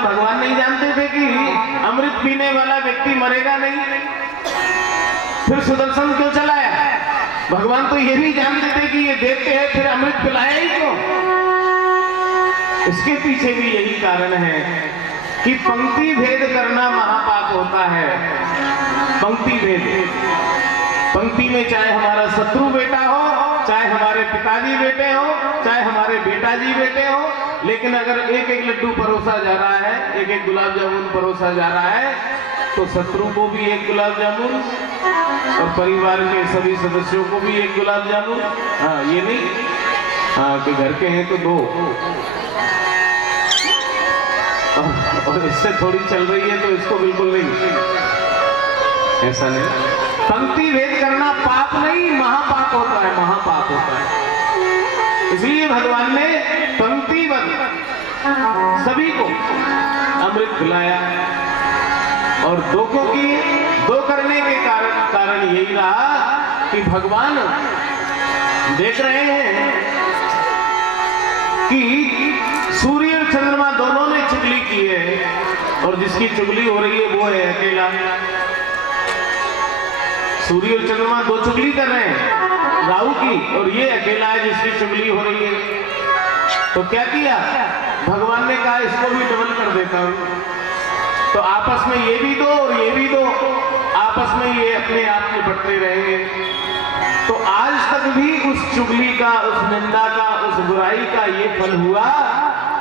क्या भगवान नहीं जानते थे कि अमृत पीने वाला व्यक्ति मरेगा नहीं? फिर सुदर्शन क्यों चलाया? भगवान तो ये भी जानते थे कि ये देते हैं, फिर अमृत पिलाया ही क्यों? इसके पीछे भी यही कारण है कि पंक्ति भेद करना महापाप होता है। पंक्ति भेद, पंक्ति में चाहे हमारा शत्रु बेटा हो, चाहे हमारे पिताजी बेटे हो, चाहे हमारे बेटाजी बेटे हो, लेकिन अगर एक एक लड्डू परोसा जा रहा है, एक एक गुलाब जामुन परोसा जा रहा है, तो शत्रु को भी एक गुलाब जामुन और परिवार के सभी सदस्यों को भी एक गुलाब जामुन। हाँ, ये नहीं हाँ कि घर के हैं तो दो, और इससे थोड़ी चल रही है तो इसको बिल्कुल नहीं, ऐसा नहीं। पंक्ति भेद करना पाप नहीं, महापाप होता है, महापाप होता है। इसलिए भगवान ने पंक्तिबद्ध सभी को अमृत खिलाया। और दो करने के कारण यही रहा कि भगवान देख रहे हैं कि सूर्य और चंद्रमा दोनों ने चुगली की है, और जिसकी चुगली हो रही है वो है अकेला। सूर्य और चंद्रमा दो चुगली कर रहे हैं राहु की, और ये अकेला है जिसकी चुगली हो रही है। तो क्या किया भगवान ने? कहा इसको भी डबल कर देता हूं, तो आपस में ये भी दो और ये भी दो, आपस में ये अपने आप निपटते रहेंगे। तो आज तक भी उस चुगली का, उस निंदा का, उस बुराई का ये फल हुआ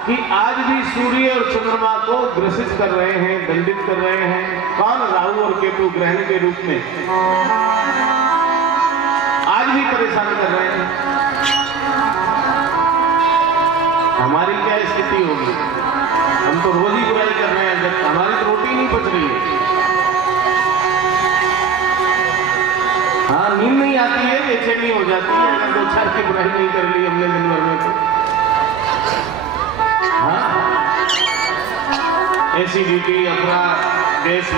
कि आज भी सूर्य और चंद्रमा को ग्रसित कर रहे हैं, दंडित कर रहे हैं। कौन? राहु और केतु ग्रहण के रूप में आज भी परेशान कर रहे हैं। हमारी क्या स्थिति होगी? हम तो रोज ही बुराई कर रहे हैं, जब हमारी तो रोटी नहीं पच रही है। हाँ, नींद नहीं आती है, बेचैनी हो जाती है अगर दो चार की बुराई नहीं कर ली हमने दिन भर में तो। हाँ, एसिडिटी, अफरा, गैस,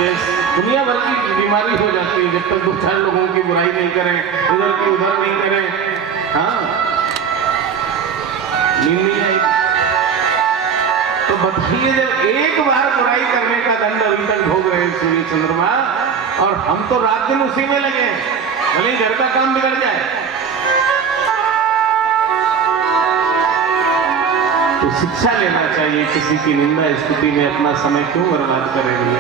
दुनिया भर की बीमारी हो जाती है जब तक दो चार लोगों की बुराई नहीं करें, इधर की उधर नहीं करें। हाँ, नींद नहीं आई। तो बताइए, जब एक बार बुराई करने का दंड अभी तक भोग रहे हैं सूर्य चंद्रमा, और हम तो रात दिन उसी में लगे हैं, भले घर का काम बिगड़ जाए। तो शिक्षा लेना चाहिए, किसी की निंदा स्तुति में अपना समय क्यों बर्बाद करेंगे।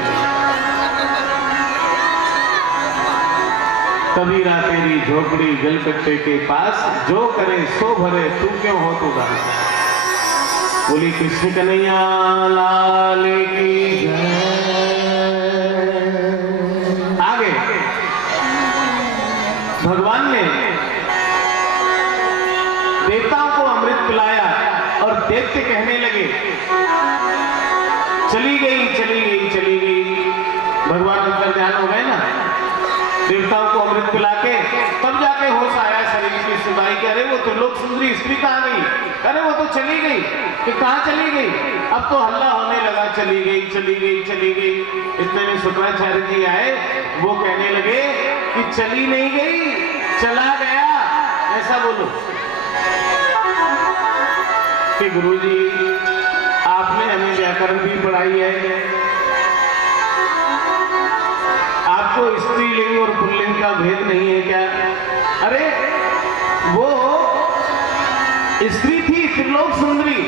कबीरा तेरी झोपड़ी जलकट्टे के पास, जो करे सो भरे तू क्यों हो तो दास। बोली कृष्ण कन्हैया लाल की जय। आगे भगवान ने देवताओं को अमृत पिलाया, और देवते कहने लगे चली गई चली गई चली गई। भगवान अंतर ध्यान हो गए ना, देवताओं को अमृत पिला के तब जाके होश आया शरीर की सुधाई के। अरे वो तो लोक सुंदरी स्त्री कहाँ गई? अरे वो तो चली गई। कि कहाँ चली गई? अब तो हल्ला होने लगा, चली गई चली गई चली गई। इतने में शुक्राचार्य जी आए, वो कहने लगे कि चली नहीं गई, चला गया। ऐसा बोलो कि गुरुजी आपने हमें व्याकरण भी पढ़ाई है, आपको स्त्रीलिंग और पुल्लिंग का भेद नहीं है क्या? अरे वो स्त्री थी त्रिलोक सुंदरी,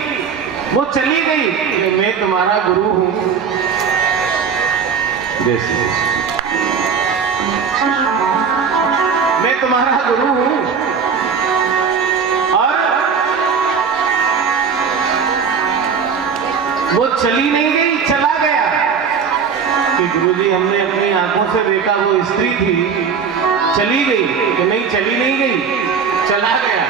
वो चली गई, मैं तुम्हारा गुरु हूं। जैसे मैं तुम्हारा गुरु हूं, और वो चली नहीं गई, चला गया। कि गुरुजी हमने अपनी आंखों से देखा वो स्त्री थी, चली गई। कि नहीं, चली नहीं गई, चला गया।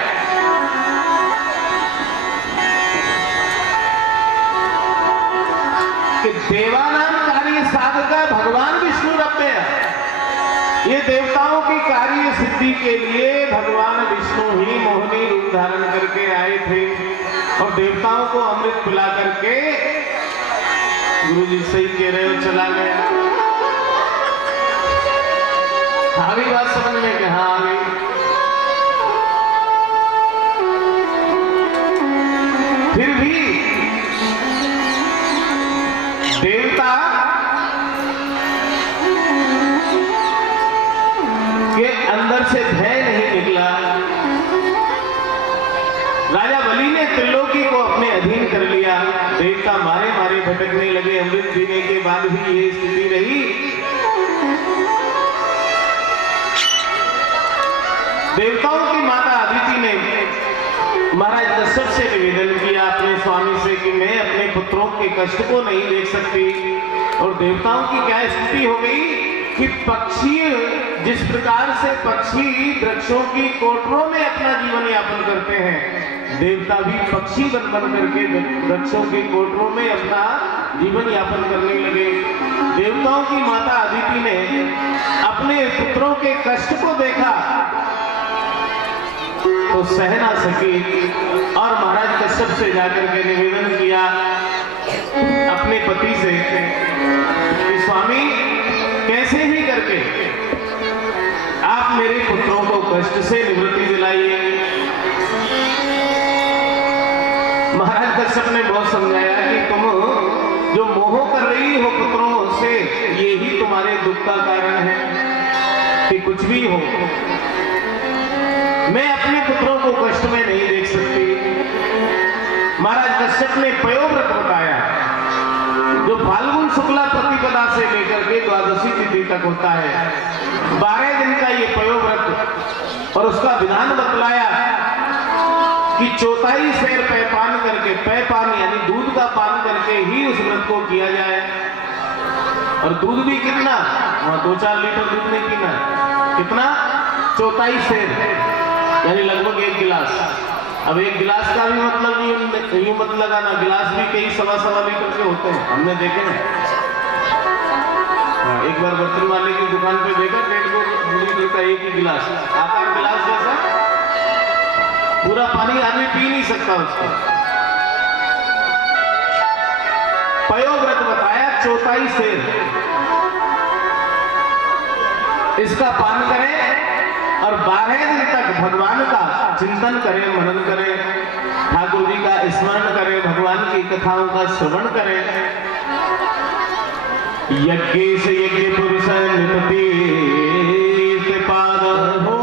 कि देवानाम कार्य साधका भगवान विष्णु रब्बे। ये देवताओं की कार्य सिद्धि के लिए भगवान विष्णु ही मोहिनी रूप धारण करके आए थे, और देवताओं को अमृत पिला करके गुरुजी सही कह रहे हो, चला गया। आ गई बात समझ में? कि हाँ आ गई। फिर भी देवता के अंदर से भय नहीं निकला। राजा बलि ने त्रिलोकी को अपने अधीन कर लिया। देवता मारे मारे भटकने लगे। अमृत पीने के बाद भी ये स्थिति रही। देवताओं की माता अदिति ने महाराज दशरथ से निवेदन किया अपने स्वामी से कि मैं अपने पुत्रों के कष्ट को नहीं देख सकती। और देवताओं की क्या स्थिति हो गई कि पक्षी, जिस प्रकार से पक्षी वृक्षों की कोठरों में अपना जीवन यापन करते हैं, देवता भी पक्षी बन बन करके वृक्षों के कोठरों में अपना जीवन यापन करने लगे। देवताओं की माता अदिति ने अपने पुत्रों के कष्ट को देखा तो सह ना सकी और महाराज कश्यप से जाकर के निवेदन किया अपने पति से कि स्वामी, कैसे भी करके आप मेरे पुत्रों को कष्ट से निवृत्ति दिलाइए। महाराज कश्यप ने बहुत समझाया कि तुम जो मोह कर रही हो पुत्रों से, यही तुम्हारे दुख का कारण है कि कुछ भी हो, मैं अपने पुत्रों को कष्ट में नहीं देख सकती। महाराज कश्यप ने पयोव्रत बताया जो फाल्गुन शुक्ला प्रतिपदा से लेकर के द्वादशी तिथि तक होता है। 12 दिन का ये पयोव्रत और उसका विधान बतलाया कि चौथाई शेर पैपान करके, पैपान यानी दूध का पान करके ही उस व्रत को किया जाए। और दूध भी कितना, 2-4 लीटर दूध नहीं पीना, कितना, चौथाई शेर यानी लगभग 1 गिलास। अब 1 गिलास का भी मतलब यूं मत लगाना, गिलास भी कई 1.25 लीटर के होते हैं, हमने देखे ना। एक बार बर्तन वाले की दुकान पे देखा, 1.5 लीटर का एक ही गिलास, आकार गिलास जैसा, पूरा पानी आदमी पी नहीं सकता उसको। पयोव्रत बताया चौथाई शेर, इसका पान करें और 12 दिन तक भगवान का चिंतन करें, मनन करें, ठाकुर जी का स्मरण करें, भगवान की कथाओं का श्रवण करें। यज्ञ से यज्ञ पुरुष निपति पाद हो,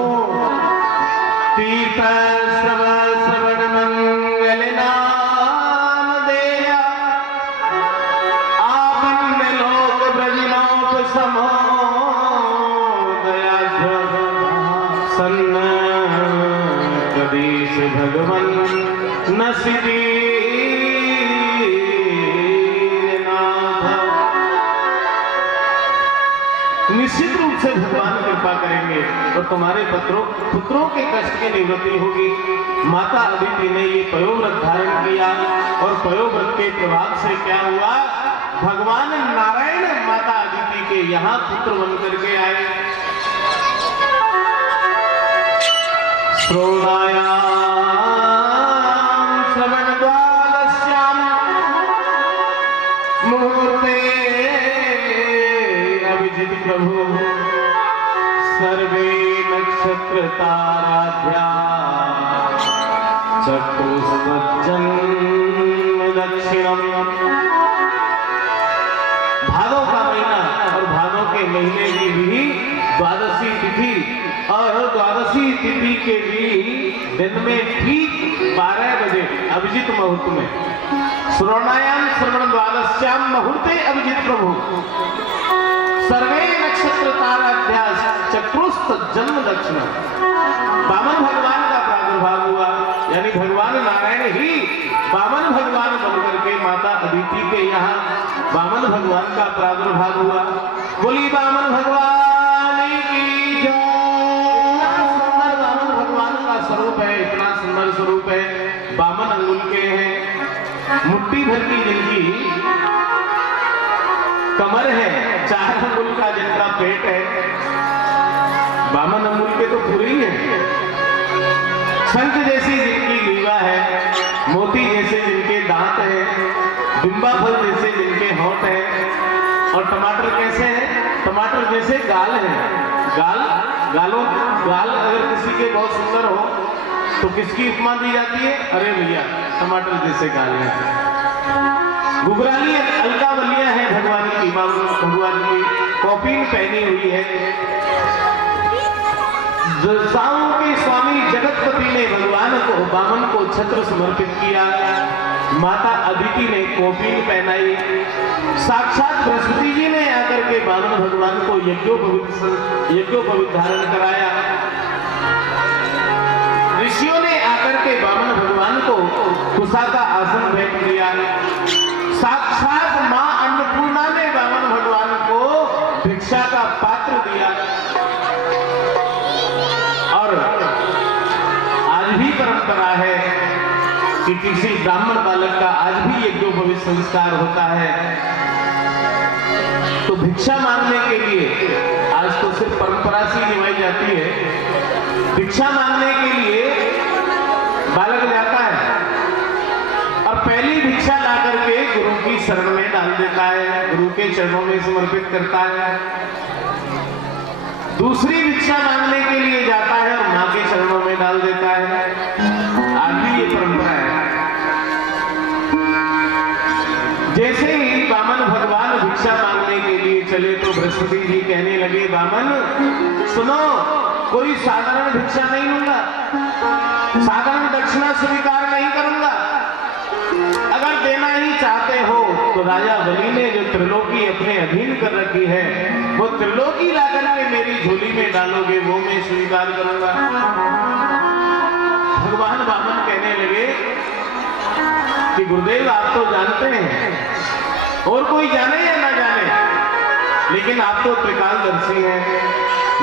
तीर्थ श्रवण मंगल नाम देया, आपन लोक ब्रजनोप समो भगवन न सिद्धि निश्चित रूप से भगवान कृपा करेंगे और तुम्हारे पुत्रों के कष्ट की निवृत्ति होगी। माता अदिति ने ये पयोव्रत धारण किया और पयोव्रत के प्रभाव से क्या हुआ, भगवान नारायण माता अदिति के यहाँ पुत्र बन करके आए। श्रोणायाम श्रवण द्वादश्याम मुहूर्ते अभिजित प्रभु, सर्वे नक्षत्र ताराध्या चक्षुस्त्वज्जन्म दक्षिणम। भादों का महीना और भादों के महीने की भी द्वादशी तिथि और द्वादशी तिथि के भी दिन में ठीक 12 बजे अभिजित मुहूर्त में, श्रोणायाम श्रवण द्वादश्याम मुहूर्ते अभिजित प्रभु, सर्वे नक्षत्र ताराध्यास चक्रुस्त जन्म दक्षिण। वामन भगवान का प्रादुर्भाव हुआ, यानी भगवान नारायण ही वामन भगवान बनकर के माता अदिति के यहाँ वामन भगवान का प्रादुर्भाव हुआ। बोली वामन भगवान की जय। स्वरूप है, इतना सुंदर स्वरूप है, 52 अंगुल के हैं, मुट्ठी भर की जिनकी कमर है, 4 अंगुल का जिनका पेट है, 52 अंगुल के तो पूरे ही है। शंख जैसी जिनकी लीवा है, मोती जैसे जिनके दांत हैं, बिंबा फल जैसे जिनके होंठ हैं, और टमाटर कैसे हैं, टमाटर जैसे गाल हैं। गाल अगर किसी के बहुत सुंदर हो तो किसकी उपमा दी जाती है, अरे भैया टमाटर जैसे गाल हैं। गुगराली अलका बलिया है कौपीन पहनी हुई है। साऊ के स्वामी जगतपति ने भगवान को वामन को छत्र समर्पित किया। माता अदिति ने कौपीन पहनाई। साक्षात बृहस्पति जी ने आकर के वामन भगवान को यज्ञोपवीत धारण कराया। ऋषियों ने आकर के वामन भगवान को कुशा का आसन भेंट किया। साक्षात मां अन्नपूर्णा ने वामन भगवान को भिक्षा का पात्र दिया। और आज भी परंपरा है कि किसी ब्राह्मण बालक का आज भी यज्ञोपवीत संस्कार होता है। तो भिक्षा मांगने के लिए आज तो सिर्फ परंपरा से निभाई जाती है। भिक्षा मांगने के लिए बालक जाता है और पहली भिक्षा ला करके गुरु की शरण में डाल देता है, गुरु के चरणों में समर्पित करता है। दूसरी भिक्षा मांगने के लिए जाता है और मां के चरणों में डाल देता है। आज भी ये परंपरा है। जैसे ही वामन भगवान भिक्षा मांगने के लिए चले तो बृहस्पति जी कहने लगे, वामन सुनो, कोई साधारण भिक्षा नहीं लूंगा, साधारण दक्षिणा स्वीकार नहीं करूंगा। अगर देना ही चाहते हो तो राजा बलि ने जो त्रिलोकी अपने अधीन कर रखी है वो त्रिलोकी लाकर के मेरी झोली में डालोगे वो मैं स्वीकार करूंगा। भगवान वामन कहने लगे कि गुरुदेव आप तो जानते हैं, और कोई जाने या ना जाने, लेकिन आप तो त्रिकालदर्शी हैं।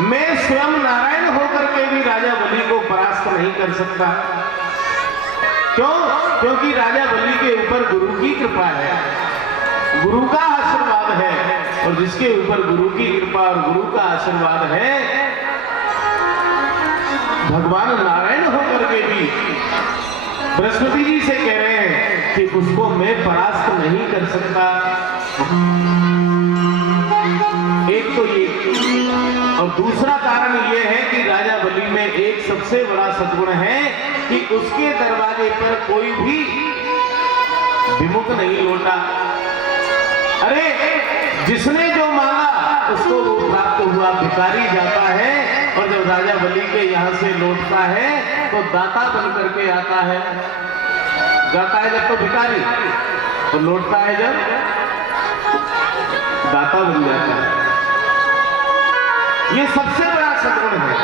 मैं स्वयं नारायण होकर के भी राजा बलि को परास्त नहीं कर सकता। क्यों? क्योंकि राजा बलि के ऊपर गुरु की कृपा है, गुरु का आशीर्वाद है। और जिसके ऊपर गुरु की कृपा और गुरु का आशीर्वाद है, भगवान नारायण होकर के भी बृहस्पति जी से कह रहे हैं कि उसको मैं परास्त नहीं कर सकता। एक तो ये, और दूसरा कारण ये है कि राजा बलि में एक सबसे बड़ा सद्गुण है कि उसके दरवाजे पर कोई भी विमुख नहीं लौटा। अरे जिसने जो मांगा उसको वो प्राप्त हुआ। भिखारी जाता है और जब राजा बलि के यहाँ से लौटता है तो दाता बन करके आता है। जाता है जब तो भिखारी, तो लौटता है जब दाता बन जाता है। ये सबसे बड़ा सद्गुण है।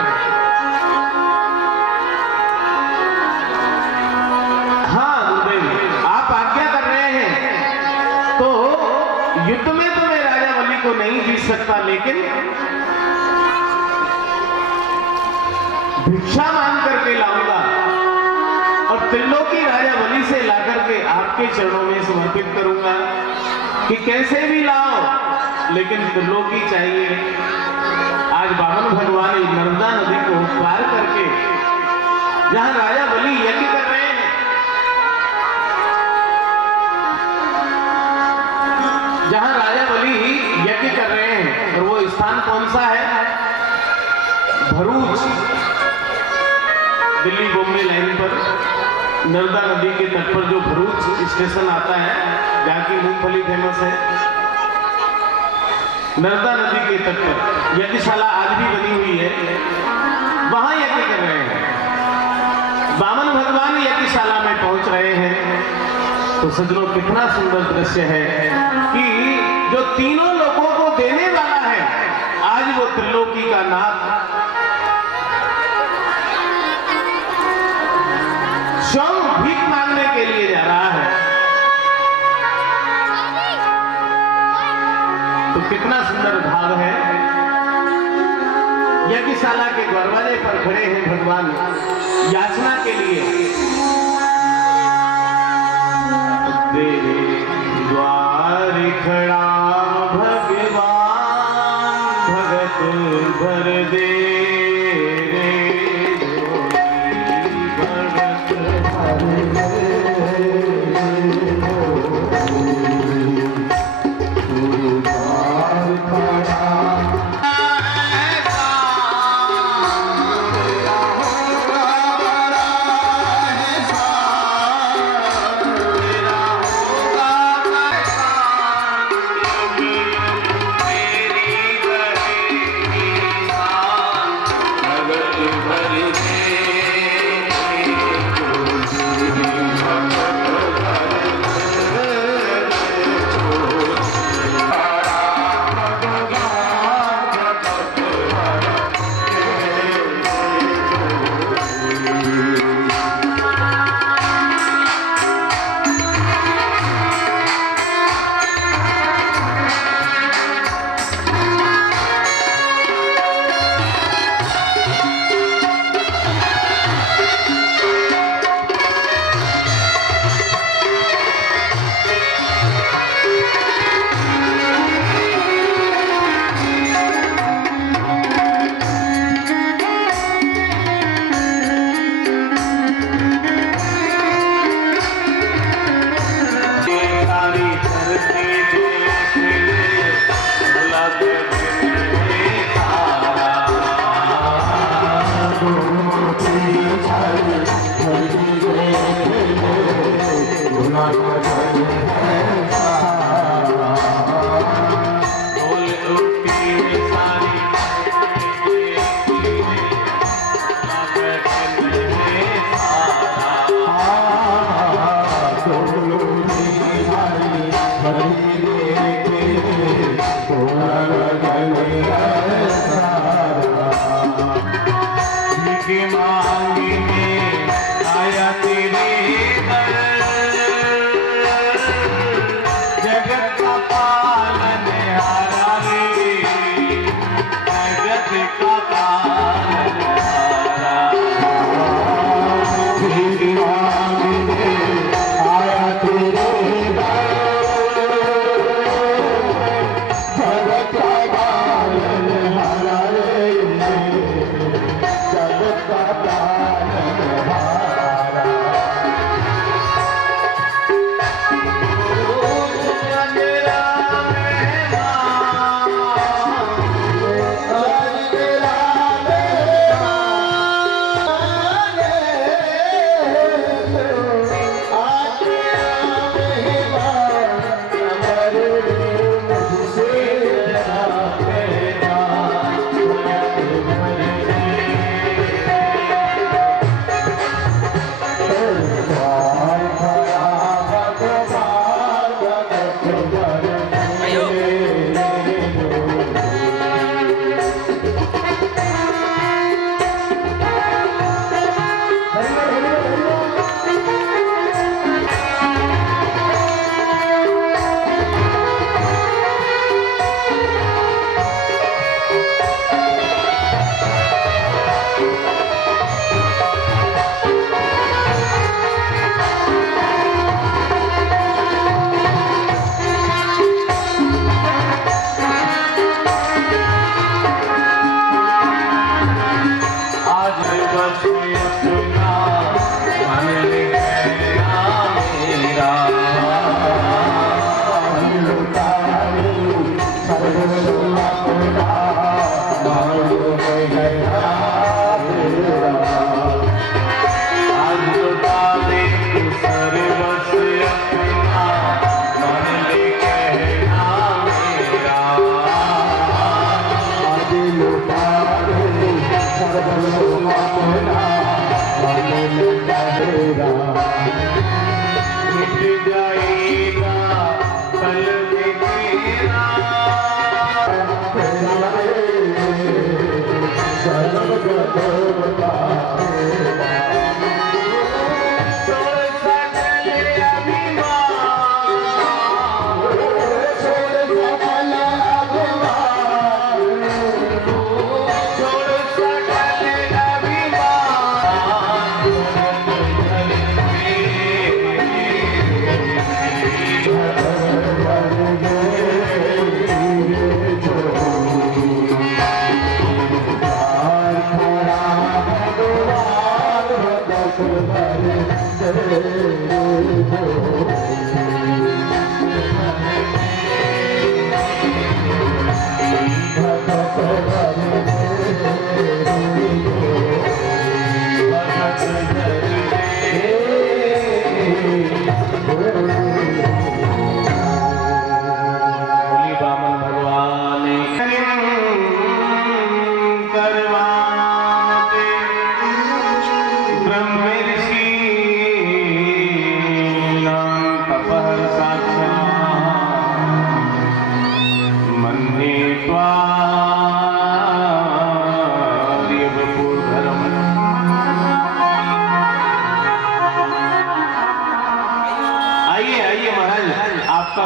हाँ गुरुदेव, आप आज्ञा कर रहे हैं तो युद्ध में तो मैं राजा बलि को नहीं जीत सकता, लेकिन भिक्षा मांग करके लाऊंगा और त्रिलोकी राजा बलि से लाकर के आपके चरणों में समर्पित करूंगा कि कैसे भी लाओ, लेकिन त्रिलोकी चाहिए। आज वामन भगवान नर्मदा नदी को पार करके जहां राजा बलि यज्ञ कर रहे हैं, जहां राजा बलि यज्ञ कर रहे हैं, और वो स्थान कौन सा है? भरूच, दिल्ली बॉम्बे लाइन पर नर्मदा नदी के तट पर जो भरूच स्टेशन आता है, जहाँ की मूंगफली फेमस है, नर्मदा नदी के तट पर यज्ञशाला आज भी बनी हुई है, वहां यज्ञ कर रहे हैं। वामन भगवान यज्ञशाला में पहुंच रहे हैं। तो सज्जनों, कितना सुंदर दृश्य है कि जो तीनों लोगों को देने वाला है, आज वो त्रिलोकी का नाथ स्वयं भीख मांगने के लिए जा रहा है। तो कितना सुंदर भाव है। यज्ञशाला के दरवाजे पर खड़े हैं भगवान याचना के लिए। तेरे द्वार खड़ा भगवान, भगत भर दे रे झोली, भगत भर दे।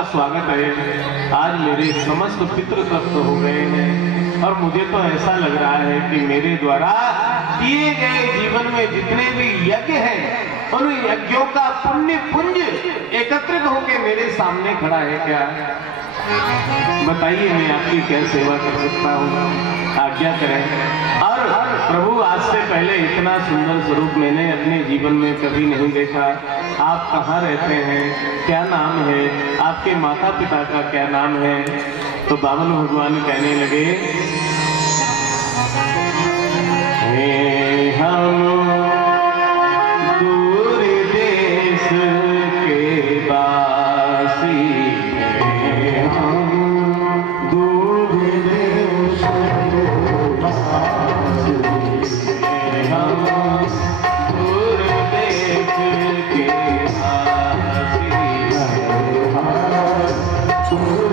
स्वागत है। आज मेरे समस्त पितृ तृप्त हो गए हैं और मुझे तो ऐसा लग रहा है कि मेरे द्वारा किए गए जीवन में जितने भी यज्ञ हैं उन यज्ञों का पुण्य पुंज एकत्रित होकर मेरे सामने खड़ा है। क्या बताइए, मैं आपकी क्या सेवा कर सकता हूँ? आज्ञा करें। और प्रभु, आज से पहले इतना सुंदर स्वरूप मैंने अपने जीवन में कभी नहीं देखा। आप कहाँ रहते हैं? क्या नाम है आपके? माता पिता का क्या नाम है? तो बावन भगवान कहने लगे, हम दूर देश के वासी हैं, हम दूर देश के वासी हैं, हम दूर देश के वासी हैं, हम दूर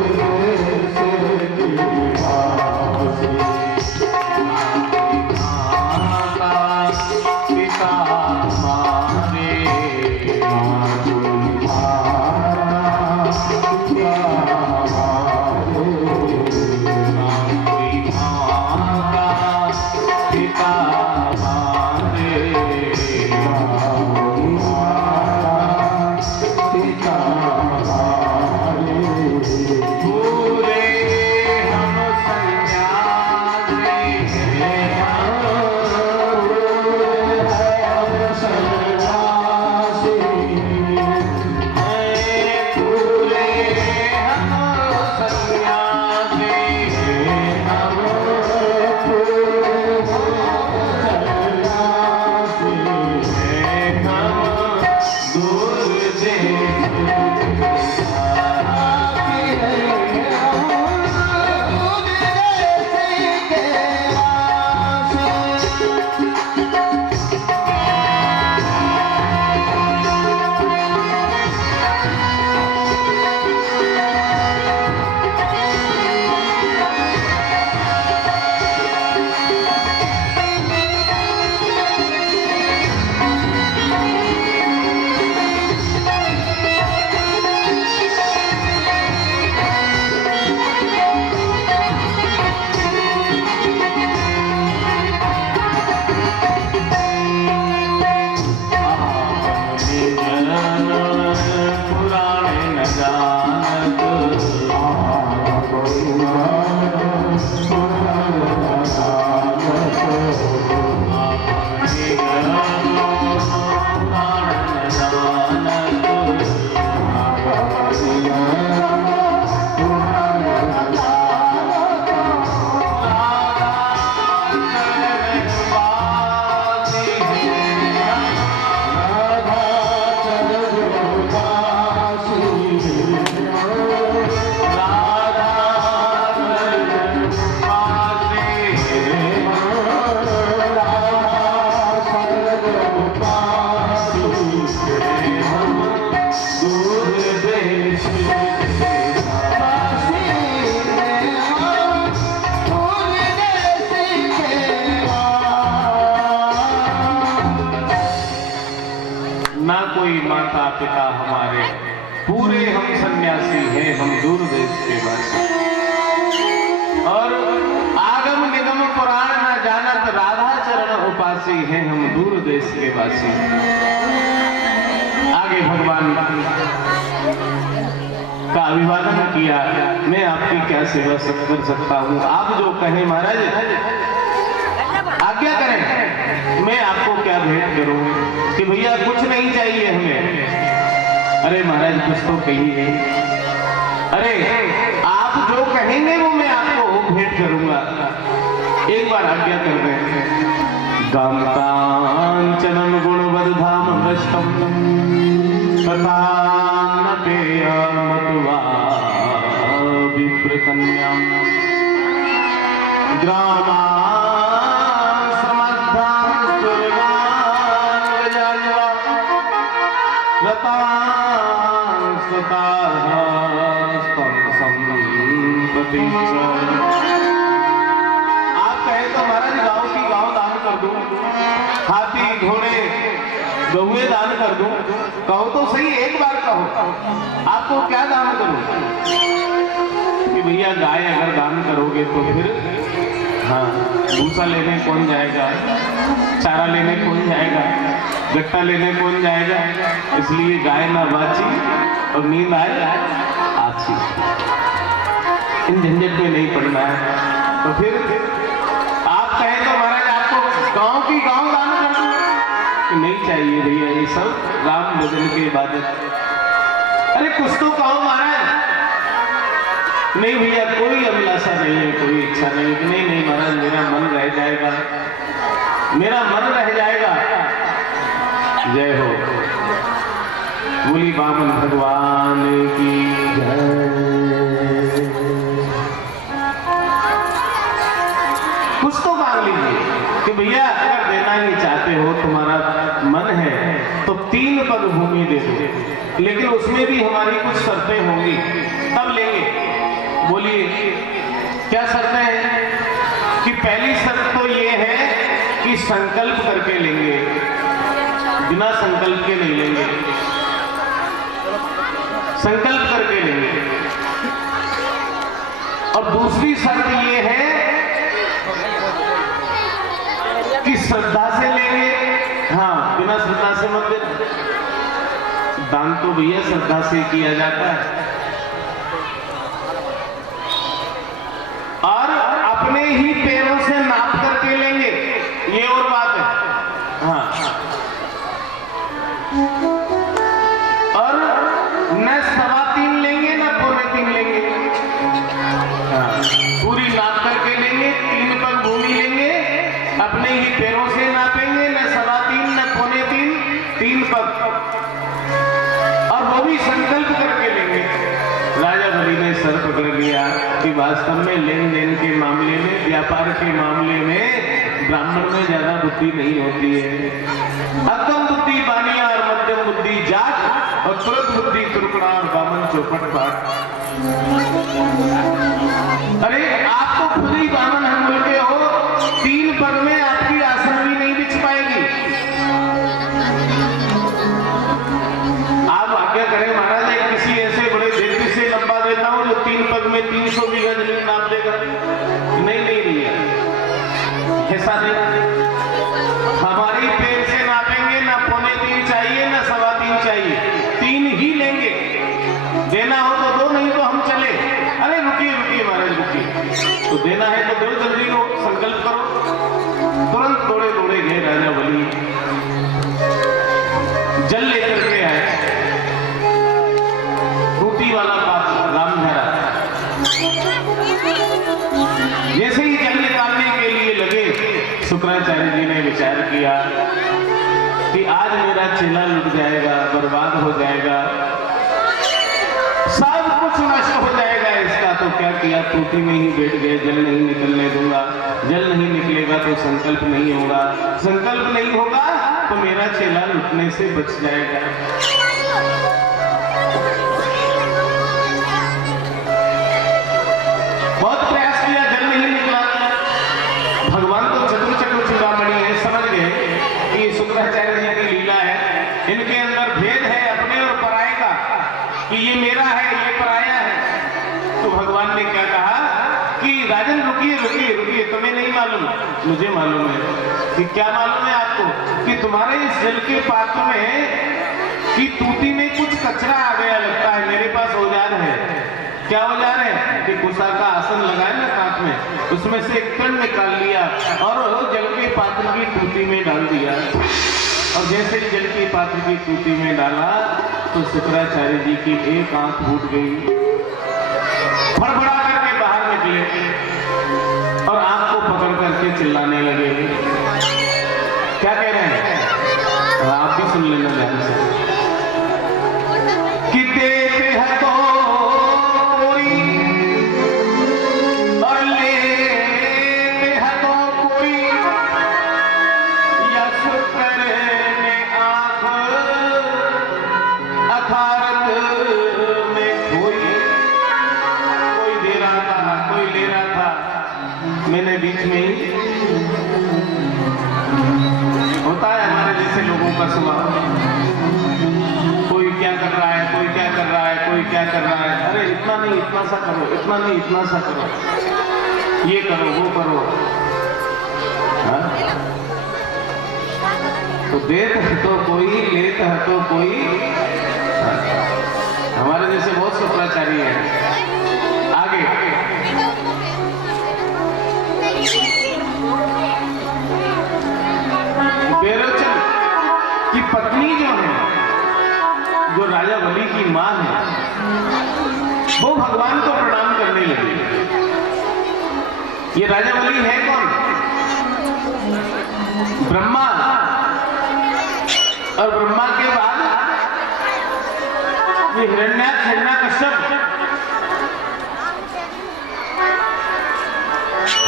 देश के वासी। ना कोई माता पिता हमारे, पूरे हम सन्यासी हैं, हम दूर देश के वासी। और आगम निगम पुराण न जानत, राधा चरण उपासी हैं, हम दूर देश के वासी। आगे भगवान का अभिवादन किया, मैं आपकी क्या सेवा कर सकता हूँ? आप जो कहें महाराज, आज्ञा करें, मैं आपको क्या भेंट करूं? कि भैया कुछ नहीं चाहिए हमें। अरे महाराज कुछ तो कहिए। अरे आप जो कहेंगे वो मैं आपको भेंट करूंगा। एक बार आज्ञा कर दें। कांचनम गुणवद्धाम भ्रष्टम तथा न पेयमत्वा विप्रकन्याम ग्रामा आप कहे तो महाराज गांव की गांव दान कर दूं, हाथी घोड़े गौए दान कर दूं? कहो तो सही, एक बार कहो, आपको क्या दान करूं? कि भैया गाय अगर दान करोगे तो फिर हाँ, भूसा लेने कौन जाएगा, चारा लेने कौन जाएगा, गट्टा लेने कौन जाएगा, इसलिए गाय ना बाची और नींद आए आछी, इन झंझट में नहीं पड़ना है। तो फिर आप कहें तो महाराज आपको गांव की गांव दान कर दूं? नहीं चाहिए भैया, ये सब राम भजन की इबादत। अरे कुछ तो कहो महाराज। नहीं भैया, कोई अभिलाषा नहीं है, कोई इच्छा नहीं। नहीं नहीं महाराज, मेरा मन रह जाएगा, मेरा मन रह जाएगा। जय हो, बोली बामन भगवान की जय। कुछ तो मांग लीजिए कि भैया अगर देना ही चाहते हो, तुम्हारा मन है तो 3 पग भूमि दे दो, लेकिन उसमें भी हमारी कुछ शर्तें होंगी, तब लेंगे। बोलिए क्या शर्तें हैं? कि पहली शर्त तो ये है कि संकल्प करके लेंगे, बिना संकल्प के नहीं लेंगे, संकल्प करके लेंगे। और दूसरी शर्त ये है कि श्रद्धा से लेंगे। हाँ, बिना श्रद्धा से मत देना, दान तो भैया श्रद्धा से किया जाता है। और अपने ही पैरों से नाप करके लेंगे, ये और बात है। हाँ, और न 3.25 लेंगे न 3.25 लेंगे। हाँ, पूरी नाप करके लेंगे, 3 पग भूमि लेंगे, अपने ही पैरों से नापेंगे, न 3.25 न 3.25, 3 पग, और वो भी संकल्प करके लेंगे। राजा बलि ने सर पकड़ लिया कि वास्तव में लेन देन के मामले में, व्यापार के मामले में ब्राह्मण में ज्यादा बुद्धि नहीं होती है। अधम बुद्धि बानिया और मध्यम बुद्धि जाट, और तुरंत बुद्धि तुरकड़ा और बामन चौपट पाट। अरे आप तो खुद ही बामन हम बोलते हो, 3 पग में आपकी आसन भी नहीं बिछ पाएगी। आप आज्ञा करें महाराज, एक किसी ऐसे बड़े व्यक्ति से लंबा देता हूं जो 3 पग में 300 बीघा जमीन नाप देगा। नहीं नहीं भैया, ऐसा नहीं। हमारी पैर से नापेंगे, ना 3.25 चाहिए ना 3.25 चाहिए, 3 ही लेंगे। देना हो तो दो, नहीं तो हम चले। अरे रुकिए रुकिए महाराज रुकिए, तो देना है तो दो, जल्दी लो, संकल्प करो। तुरंत दौड़े दौड़े गए राजा बलि, जल लेकर के आए, टूटी वाला पात्र रामधरा। जैसे ही जल निकालने के लिए लगे, शुक्राचार्य जी ने विचार किया कि आज मेरा चेला लुट जाएगा, बर्बाद हो जाएगा, सब कुछ नष्ट हो जाएगा इसका। तो क्या किया, टूटी में ही बैठ गए, जल नहीं निकलने दूंगा, जल नहीं निकलेगा तो संकल्प नहीं होगा, संकल्प नहीं होगा तो मेरा चेला लुटने से बच जाएगा। बहुत प्रयास किया, जल नहीं निकला। भगवान तो चतुर चतुर चूड़ामणि है, समझ गए कि शुक्राचार्य जी की लीला है, इनके अंदर भेद है अपने और पराये का, कि ये मेरा है ये पराया है। तो भगवान ने क्या कहा कि राजन रुकिए रुकिए रुकिए, तुम्हें नहीं मालूम, मुझे मालूम है। कि क्या मालूम है आपको? कि तुम्हारे इस जल के पात्र में कि टूटी में कुछ कचरा आ गया लगता है, मेरे पास औजार है। क्या औजार है? कि कुशा का आसन लगाए ना कांच में, उसमें से एक कण निकाल लिया और जल के पात्र की टूटी में डाल दिया। और जैसे ही जल के पात्र की टूटी में डाला तो शुक्राचार्य जी की एक आंख फूट गई, फड़फड़ा करके बाहर निकले और आंख को पकड़ करके चिल्लाने लगे। क्या कह रहे हैं? आप भी सुन लेना ध्यान से। कि देते हैं तो कोई और लेते हैं तो कोई, या शुक्र ने आंख अखारत में कोई दे रहा था, कोई ले रहा था, मैंने बीच में ही होता है हमारे जैसे लोगों लोगों का स्वभाव, कोई क्या कर रहा है, कोई क्या कर रहा है, कोई क्या कर रहा है, अरे इतना नहीं इतना सा करो, इतना नहीं इतना सा करो, ये करो वो करो। हाँ? तो देत है तो कोई, लेत है तो कोई। हाँ? हमारे जैसे बहुत शुक्राचार्य हैं। आगे बेरोचन की पत्नी जो है, जो राजा बलि की मां है, वो भगवान को प्रणाम करने लगी। ये राजा बलि है कौन? ब्रह्मा, और ब्रह्मा के बाद ये हिरण्याक्ष, हिरण्यकश्यप,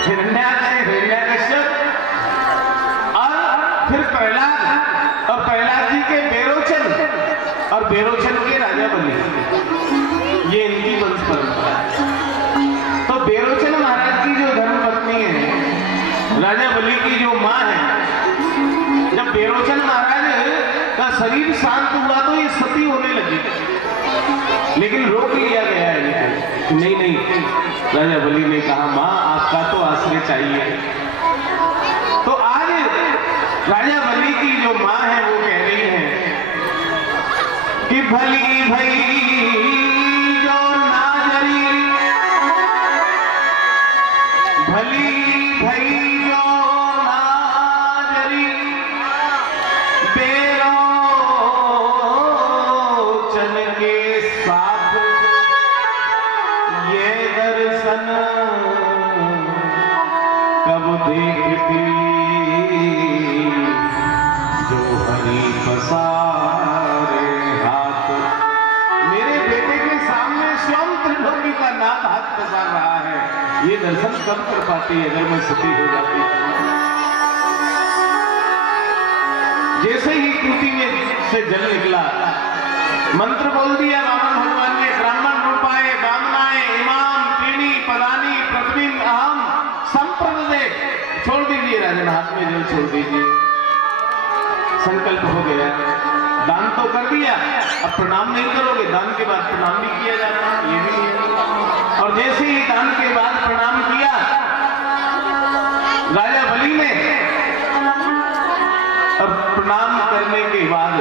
हिरण्यकश्यप और फिर प्रहलाद, और प्रहलाद जी के बेरोचन, और बेरोचन के राजा बलि। ये इनकी वंश परंपरा है। तो बेरोचन महाराज की जो धर्मपत्नी है, राजा बलि की जो मां है, जब बेरोचन महाराज का शरीर शांत हुआ तो ये सती होने लगी, लेकिन रोक लिया गया है। नहीं नहीं, राजा बलि ने कहा मां आपका तो आश्रय चाहिए। तो आज राजा बलि की जो मां है वो कह रही है कि भली भई जो नाजरी, भली भई जो नाजरी, बेरोचन के साथ ये दर्शन कब देखती, जो हरि पसारे हाथ। मेरे बेटे के सामने स्वयं त्रिलोकी का नाथ हाथ पसार रहा है, ये दर्शन कब कर पाती है अगर मैं सती हो जाती। जैसे ही कुटी में से जल निकला, मंत्र बोल दिया वामन भगवान ने, ब्राह्मण रूपाए बामनाए इमाम त्रीणी पदानी पृथ्वीम अहम संप्रदे। छोड़ दीजिए राजन, हाथ में जल छोड़ दीजिए। संकल्प हो गया, दान तो कर दिया, अब प्रणाम नहीं करोगे, दान के बाद प्रणाम भी किया जाता है, ये भी नहीं। और जैसे ही दान के बाद प्रणाम किया राजा बलि ने, और प्रणाम करने के बाद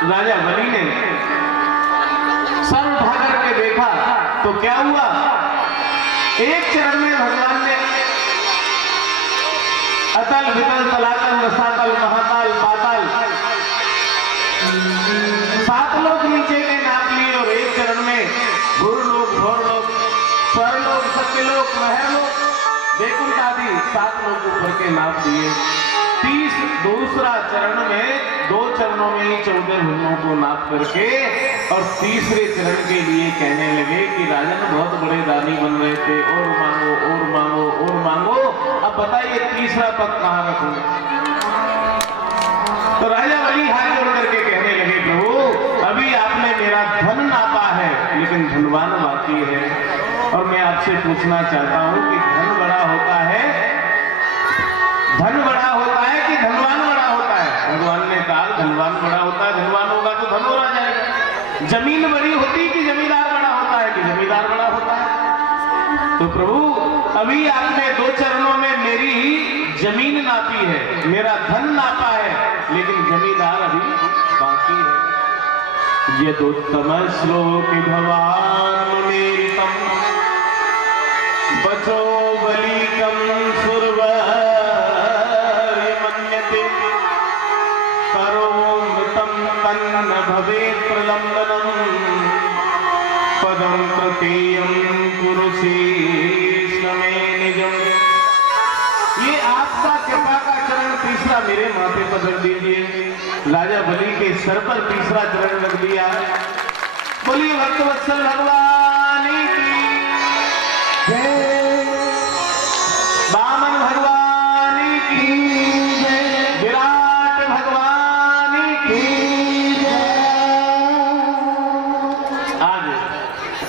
राजा बलि ने सर उठा करके देखा तो क्या हुआ, एक चरण में भगवान ने अतल वितल तलातल रसातल महातल पाताल 7 लोग नीचे के नाप लिए, और एक चरण में भूरलोक, भौरलोक, स्वरलोक, सत्यलोक, महरलोक, वैकुंठ आदि 7 लोग ऊपर के नाप दिए। दूसरा चरण में 2 चरणों में ही 14 भुवनों को नाप करके, और तीसरे चरण के लिए कहने लगे कि राजन बहुत बड़े दानी बन रहे थे, और मांगो और मांगो और मांगो, अब बताइए तीसरा पद कहां रखूं। तो राजा बलि हाथ जोड़ करके कहने लगे प्रभु अभी आपने मेरा धन नापा है, लेकिन धनवान बाकी है, और मैं आपसे पूछना चाहता हूं कि धन बड़ा होता है, धन बड़ा होता है कि धनवान बड़ा होता है? भगवान ने कहा धनवान बड़ा होता है, धनवान होगा तो धन हो जाएगा। जमीन बड़ी होती कि जमींदार बड़ा होता है कि जमींदार बड़ा होता है? तो प्रभु अभी आपने 2 चरणों में मेरी जमीन नापी है, मेरा धन नापा है, लेकिन जमींदार अभी बाकी है। यदुत्तम श्लोक भवान मेरितम बचो बलिकम सुरव भवेत् प्रलंबनम पदम प्रतीयम कुरुषेष्ठ में निजम। ये आपका कृपा का चरण तीसरा मेरे माथे पर रख दीजिए। राजा बलि के सर पर तीसरा चरण रख दिया। बोलिए भक्तवत्सल भगवान की जय, वामन भगवान की जय, विराट भगवान की।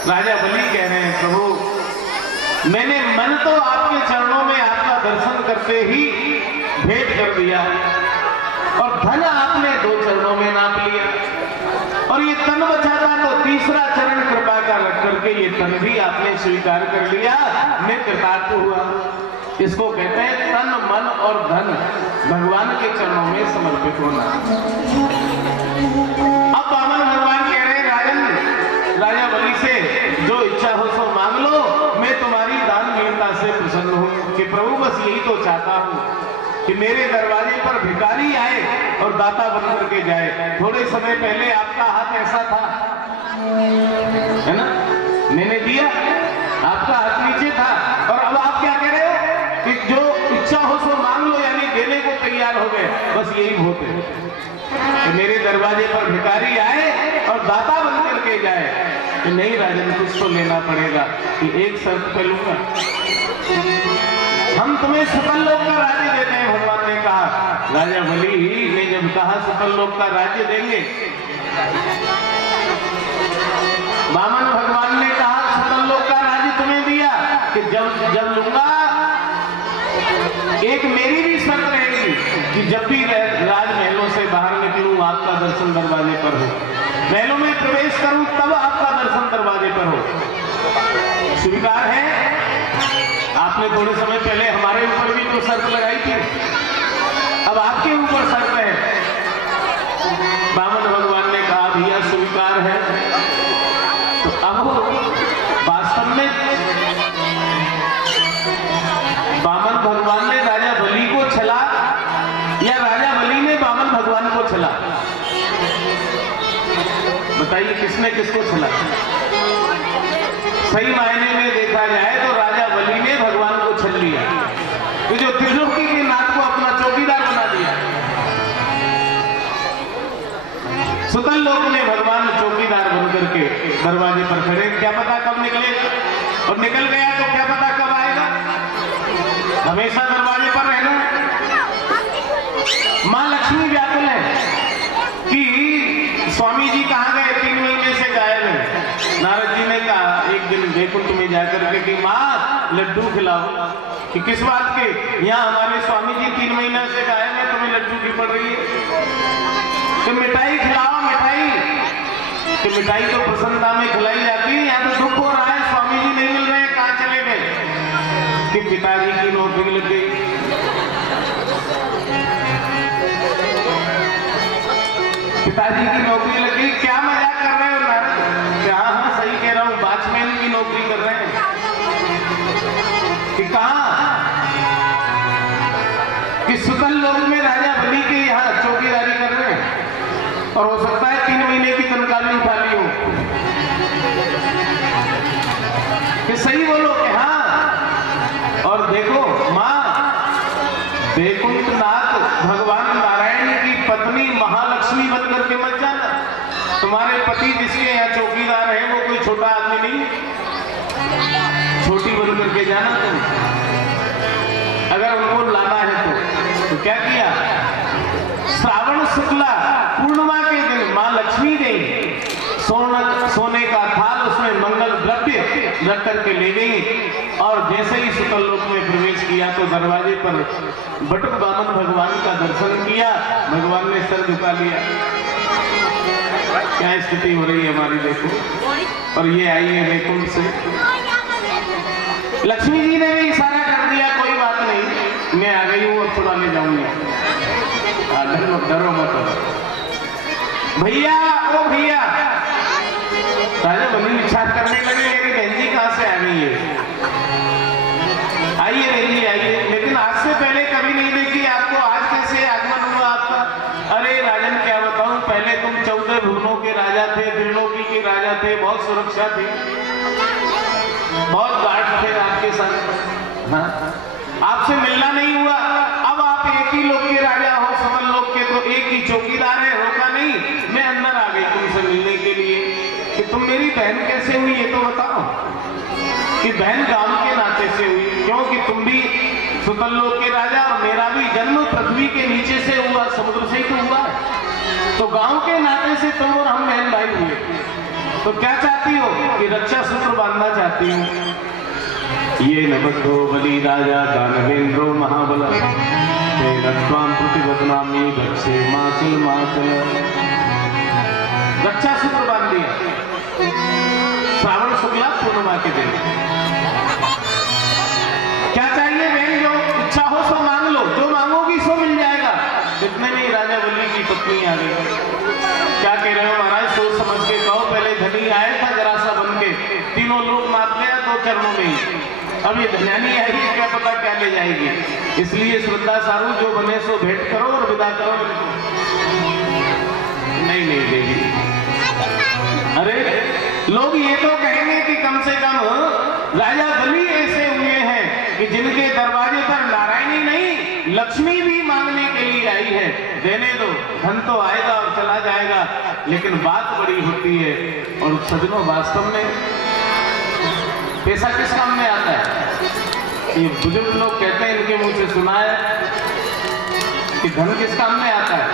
राजा बलि कह रहे हैं प्रभु मैंने मन तो आपके चरणों में आपका दर्शन करते ही भेंट कर दिया, और धन आपने 2 चरणों में नाप लिया, और ये तन बचा था तो तीसरा चरण कृपा का रख करके ये तन भी आपने स्वीकार कर लिया, मैं कृतार्थ हुआ। इसको कहते हैं तन मन और धन भगवान के चरणों में समर्पित होना। अब वामन भगवान कह रहे राजन, राजा बलि से जो इच्छा हो सो मांग लो, मैं तुम्हारी दान वीरता से प्रसन्न हूं कि प्रभु बस यही तो चाहता हूं कि मेरे दरवाजे पर भिखारी आए और दाता बन करके जाए। थोड़े समय पहले आपका हाथ ऐसा था, है ना, मैंने दिया, आपका हाथ नीचे था, और अब आप क्या कह रहे हो कि जो इच्छा हो सो मांग लो, यानी देने को तैयार हो गए। बस यही बहुत है कि मेरे दरवाजे पर भिखारी आए और दाता बन करके जाए। कि नहीं राजन, कुछ तो लेना पड़ेगा, कि एक शर्त पे लूंगा, हम तुम्हें सकल लोक का राज्य देते हैं। भगवान ने कहा, राजा बलि ने जब कहा सकल लोक का राज्य देंगे, वामन भगवान ने कहा सकल लोक का राज्य तुम्हें दिया कि जब लूंगा, एक मेरी भी शर्त रहेगी कि जब भी राजमहलों से बाहर निकलूं आपका दर्शन दरवाजे पर हो, महलों में प्रवेश करूं तब आपका दर्शन दरवाजे पर हो। स्वीकार है? आपने थोड़े समय पहले हमारे ऊपर भी तो शर्त लगाई थी, अब आपके ऊपर शर्त है। वामन भगवान ने कहा भैया स्वीकार है। तो अब वास्तव में वामन भगवान ने राजा बलि को छला या राजा बलि ने वामन भगवान को छला? बताइए किसने किसको छला? सही मायने में देखा जाए तो राजा बलि ने भगवान को छल लिया, तो जो त्रिलोकी के नाथ को अपना चौकीदार बना दिया। सुतल लोक में भगवान चौकीदार बन करके दरवाजे पर खड़े, क्या पता कब निकलेगा, और निकल गया तो क्या पता कब आएगा। हमेशा दरवाजे पर रहना। मां लक्ष्मी व्याकुल है कि स्वामी जी कहां गए, 3 महीने से गायब है। नारद जी ने कहा एक दिन वैकुंठ में जाकर के कि मां लड्डू खिलाओ। कि किस बात के? यहाँ हमारे स्वामी जी 3 महीना से गायब है, तुम्हें लड्डू की पड़ रही है, तो मिठाई खिलाओ मिठाई। तो मिठाई तो प्रसन्नता में खिलाई जाती है, यहाँ तो दुख हो रहा है, स्वामी जी नहीं मिल रहे, कहाँ चले गए? कि पिताजी की नौकरी लग गई। पिताजी की नौकरी लग गई। क्या मजाक कर रहे हो नारद? क्या? हाँ सही कह रहा हूँ, वॉचमैन की नौकरी कर रहे हैं। कि कहाँ? कि सुतल लोक में राजा बलि के यहाँ चौकीदारी कर रहे हैं, और हो सकता है 3 महीने की तनख्वाह भी उठा ली हो। कि सही बोलो कि हाँ। और देखो माँ, वैकुंठनाथ भगवान नारायण की पत्नी महालक्ष्मी बनकर के मत जाना। तुम्हारे पति जिसके यहाँ चौकीदार है वो कोई छोटा आदमी नहीं, छोटी बनकर के जाना तुम, अगर उनको लाना है तो क्या किया? श्रावण शुक्ला पूर्णिमा के दिन मां लक्ष्मी ने सोने का थाल, उसमें मंगल द्रव्य रख करके ले गई, और जैसे ही सुतल लोक में प्रवेश किया तो दरवाजे पर बटुक वामन भगवान का दर्शन किया। भगवान ने सर झुका लिया। क्या स्थिति हो रही है हमारी, देखो। और ये आई है वैकुंठ से। लक्ष्मी जी ने भी इशारा कर दिया, कोई बात नहीं, मैं आ गई हूँ और छुड़ा ले जाऊंगी, डरो मत। भैया ओ भैया, राजा बलि विचार करने लगे, मेरी बहन जी कहाँ से आ गई है? आइए बहन जी आइए, लेकिन आज से पहले कभी नहीं देखी आपको, आज कैसे आगमन हुआ आपका? अरे राजन क्या बताऊं, पहले तुम 14 भुवनों के राजा थे, त्रिलोकी के राजा थे, बहुत सुरक्षा थी, बहुत गार्ड थे आपके साथ। हाँ? आपसे मिलना नहीं हुआ। अब आप एक ही लोक के राजा हो, सकल लोक के, तो एक ही चौकीदार है, रोका नहीं। मैं अंदर आ गई तुमसे मिलने के लिए कि तुम मेरी बहन कैसे हुई ये तो बताओ। कि बहन गांव के नाते से हुई, क्योंकि तुम भी सुतल लोक के राजा और मेरा भी जन्म पृथ्वी के नीचे से हुआ, समुद्र से ही तो हुआ, तो गांव के नाते से तुम और हम बहन भाई हुए। तो क्या चाहती हो? कि रक्षा सूत्र बांधना चाहती हूँ। ये नबद्धो बलि राजा दानवेन्द्रो महाबल तेनत्वां प्रतिबध्नामि गच्छे माचल माचल। रक्षा सूत्र बांध दिया श्रावण शुक्ला पूर्णिमा के दिन। क्या चाहिए बहन? जो इच्छा हो सो मांग लो, जो मांगोगी सो मिल जाएगा। इतने में ही राजा बलि की पत्नी आ गई। क्या कह रहे हो महाराज? सोच समझ के कहो। पहले धनी आया था जरा सा बन के, तीनों लोग मार गया 2 चरणों में ही। अब ये धन्यानी आएगी, क्या पता क्या ले जाएगी। इसलिए श्रद्धा सारू जो बने सो भेंट करो और विदा करो। नहीं देगी। अरे लोग ये तो कहेंगे कि कम से कम राजा बलि ऐसे हुए हैं कि जिनके दरवाजे पर नारायणी नहीं लक्ष्मी भी मांगने के लिए आई है। देने दो, धन तो आएगा और चला जाएगा, लेकिन बात बड़ी होती है। और सजनों, वास्तव में पैसा किस काम में आता है? ये बुजुर्ग लोग कहते हैं, इनके मुंह से सुना है कि धन किस काम में आता है।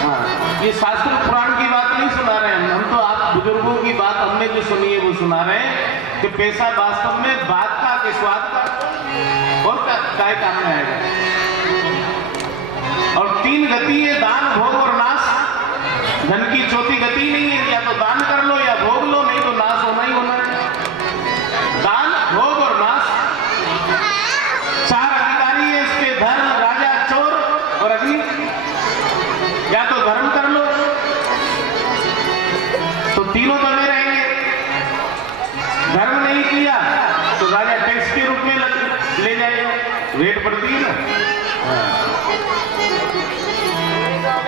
हाँ, ये शास्त्र पुराण की बात नहीं सुना रहे हैं हम तो आप बुजुर्गों की बात हमने जो सुनी है वो सुना रहे हैं कि पैसा वास्तव में बात का के स्वाद का और काय काम में आएगा। और 3 गति है, दान, भोग और नाश। धन की चौथी गति नहीं है, या तो दान कर लो या भोग लो, नहीं तो नाश होना ही होना है। दान, भोग और नाश। 4 अधिकारी है इसके, धर्म, राजा, चोर और अग्नि। या तो धर्म कर लो तो तीनों बने रहेंगे, धर्म नहीं किया तो राजा टैक्स के रूप में ले जाएगा, रेट पड़ती है ना।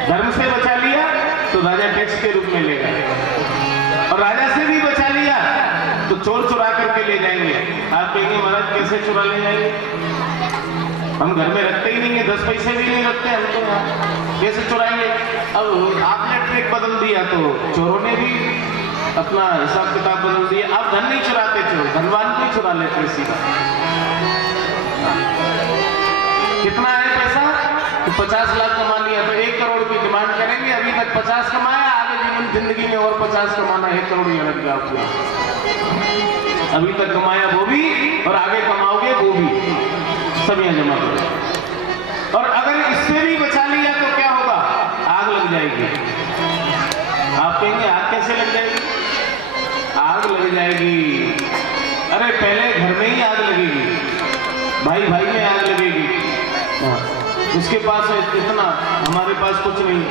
धर्म से बचा लिया तो राजा टैक्स के रूप में लेगा, और राजा से भी बचा लिया तो चोर चुरा करके ले जाएंगे। आप कहेंगे महाराज कैसे चुरा ले जाएंगे? हम घर में रखते ही नहीं है, 10 पैसे भी नहीं रखते हम तो, कैसे चुराएंगे? अब आपने ट्रिक बदल दिया तो चोरों ने भी अपना हिसाब किताब बदल दिया। अब धन नहीं चुराते चोर, धनवान को ही चुरा लेते सीधा। कितना है पैसा? तो 50 लाख कमा लिया तो 1 करोड़ की डिमांड करेंगे। अभी तक 50 कमाया, आगे जीवन जिंदगी में और 50 कमाना, 1 करोड़ ही लग गया आपको। अभी तक कमाया वो भी और आगे कमाओगे वो भी, सब यहाँ जमा करो। और अगर इससे भी बचा लिया तो क्या होगा? आग लग जाएगी। आप कहेंगे आग कैसे लग जाएगी? आग लग जाएगी, अरे पहले घर में ही आग लगेगी, भाई भाई में आग लगेगी। उसके पास इतना, हमारे पास कुछ नहीं,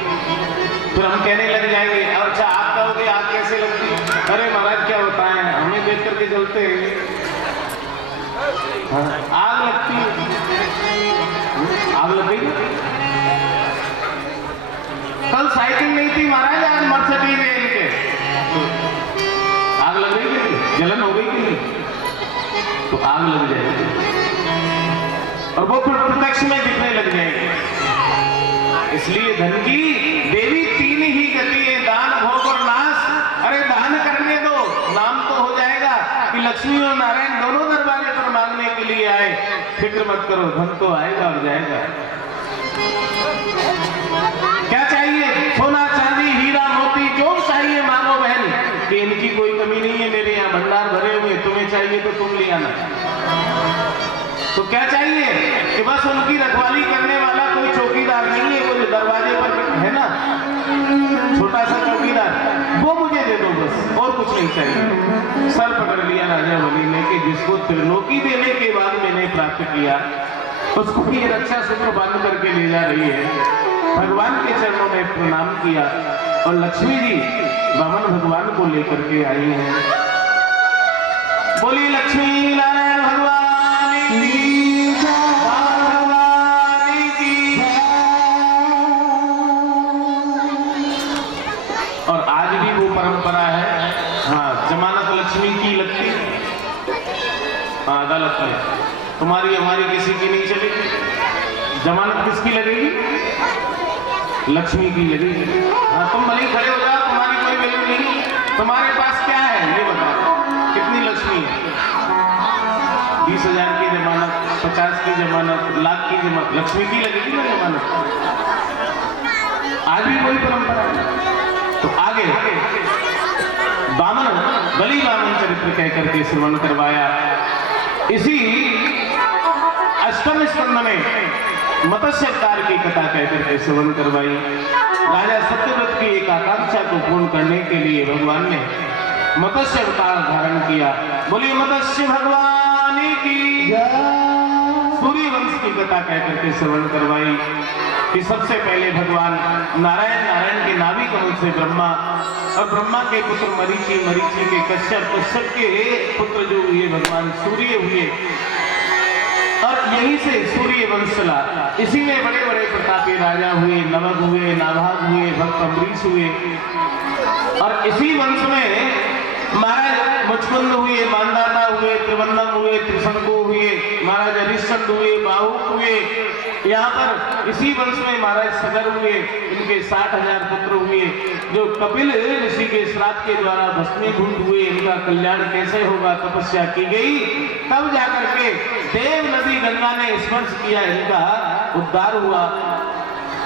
फिर हम कहने लग जाएंगे अच्छा आप कहोगे आग कैसे लगती? अरे महाराज क्या बताएं, हमें देख करके चलते हैं आग लगती है। आग लगेगी। कल साइकिल नहीं थी महाराज, आज मर्सिडीज है इनके, आग लग रही है, जलन हो गई कि नहीं? तो आग लग जाएगी और वो फिर प्रत्यक्ष में दिखने लग जाएगी। इसलिए धन की देवी 3 ही गति है, दान, भोग और नाश। अरे दान करने दो, नाम तो हो जाएगा कि लक्ष्मी और नारायण दोनों दरबारे पर मांगने के लिए आए। फिक्र मत करो, धन तो आएगा और जाएगा। क्या चाहिए? सोना, चांदी, हीरा, मोती, जो चाहिए मांगो बहन, कि इनकी कोई कमी नहीं है, मेरे यहाँ भंडार भरे हुए, तुम्हें चाहिए तो तुम ले आना। तो क्या चाहिए? कि बस उनकी रखवाली करने वाला कोई चौकीदार नहीं है, कोई दरवाजे पर है ना छोटा सा चौकीदार, वो मुझे दे दो बस, और कुछ नहीं चाहिए। सर पकड़ लिया राजा बलि ने कि जिसको त्रिलोकी देने के बाद मैंने प्राप्त किया उसको ये रक्षा सूत्र बांध करके ले जा रही है। भगवान के चरणों में प्रणाम किया और लक्ष्मी जी वामन भगवान को लेकर के आई हैं। बोली लक्ष्मी नारायण भगवान की। और आज भी वो परंपरा है। हाँ, जमानत लक्ष्मी की लगती, हाँ अदालत में तुम्हारी हमारी किसी की नहीं चलेगी। जमानत किसकी लगेगी? लक्ष्मी की लगेगी। हाँ, तुम भले खड़े हो जाओ, तुम्हारी कोई वैल्यू नहीं। तुम्हारे पास क्या है ये बताओ, कितनी लक्ष्मी है? 20,000 की जमानत, 50 की जमानत, लाख की जमानत, लक्ष्मी की लगेगी ना जमानत। आज भी कोई परंपरा है। तो आगे वामन, बलि वामन चरित्र कहकर के श्रवण करवाया इसी अष्टम स्कंद में मत्स्य अवतार की कथा कहकर के श्रवण करवाई। राजा सत्यव्रत की एक आकांक्षा को पूर्ण करने के लिए भगवान ने मत्स्य अवतार धारण किया। बोलिए मत्स्य भगवान की सूर्य वंश की कथा कहकर के श्रवण करवाई कि सबसे पहले भगवान नारायण के नाभि कमल से ब्रह्मा और ब्रह्मा के पुत्र मरीचि के कश्यप के पुत्र जो हुए भगवान सूर्य हुए और यहीं से सूर्य वंश चला। इसी में बड़े बड़े प्रतापी राजा हुए, नवग हुए, नाभाग हुए, भक्त अम्बरीश हुए और इसी वंश में महाराज मुचकुंद हुए, मानदाता हुए, त्रिवंदम हुए, त्रिशंकु हुए, महाराज हरिश्चंद्र हुए, बाहुक हुए। यहाँ पर इसी वंश में महाराज सगर हुए, इनके 60,000 पुत्र हुए जो कपिल ऋषि के श्राप के द्वारा भस्मीभूत हुए। इनका कल्याण कैसे होगा, तपस्या की गई, तब जाकर के देव नदी गंगा ने स्पर्श किया, इनका उद्धार हुआ।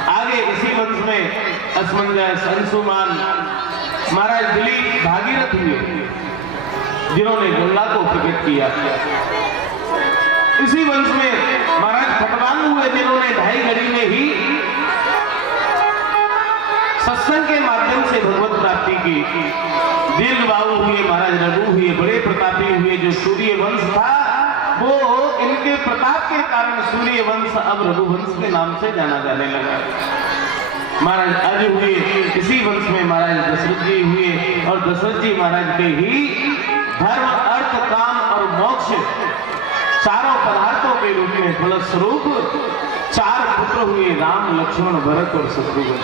आगे इसी वंश में असमंजस, अंशुमान, महाराज दिलीप, भागीरथ हुए जिन्होंने गंगा को प्रकट किया। इसी वंश में महाराज खटवांग हुए जिन्होंने 2.5 घड़ी में ही सत्संग के माध्यम से भगवत प्राप्ति की। दीर्घबाहु हुए महाराज रघु हुए, बड़े प्रतापी हुए। जो सूर्य वंश था वो इनके प्रताप के कारण सूर्य वंश अब रघुवंश के नाम से जाना जाने लगा। महाराज अज हुए, इसी वंश में महाराज दशरथ जी हुए और दशरथ जी महाराज के ही धर्म, अर्थ, काम और मोक्ष चारों पदार्थों के रूप में फलस्वरूप 4 पुत्र हुए, राम, लक्ष्मण, भरत और शत्रुघ्न।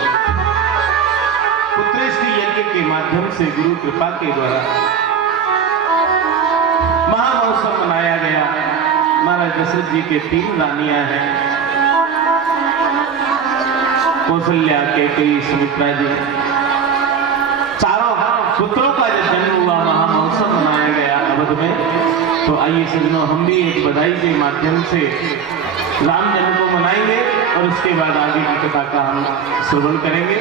पुत्रेष्टि यज्ञ के माध्यम से गुरु कृपा के द्वारा महामहोत्सव मनाया गया। महाराज दशरथ जी के 3 रानियां हैं, कौशल्या, कैकेयी, सुमित्रा जी। चारों पुत्रों का जब जन्म हुआ, महामहोत्सव मनाया गया अवध में। तो आइए सज्जनों, हम भी एक बधाई के माध्यम से राम जन्म को मनाएंगे और उसके बाद आगे की कथा का हम श्रवण करेंगे।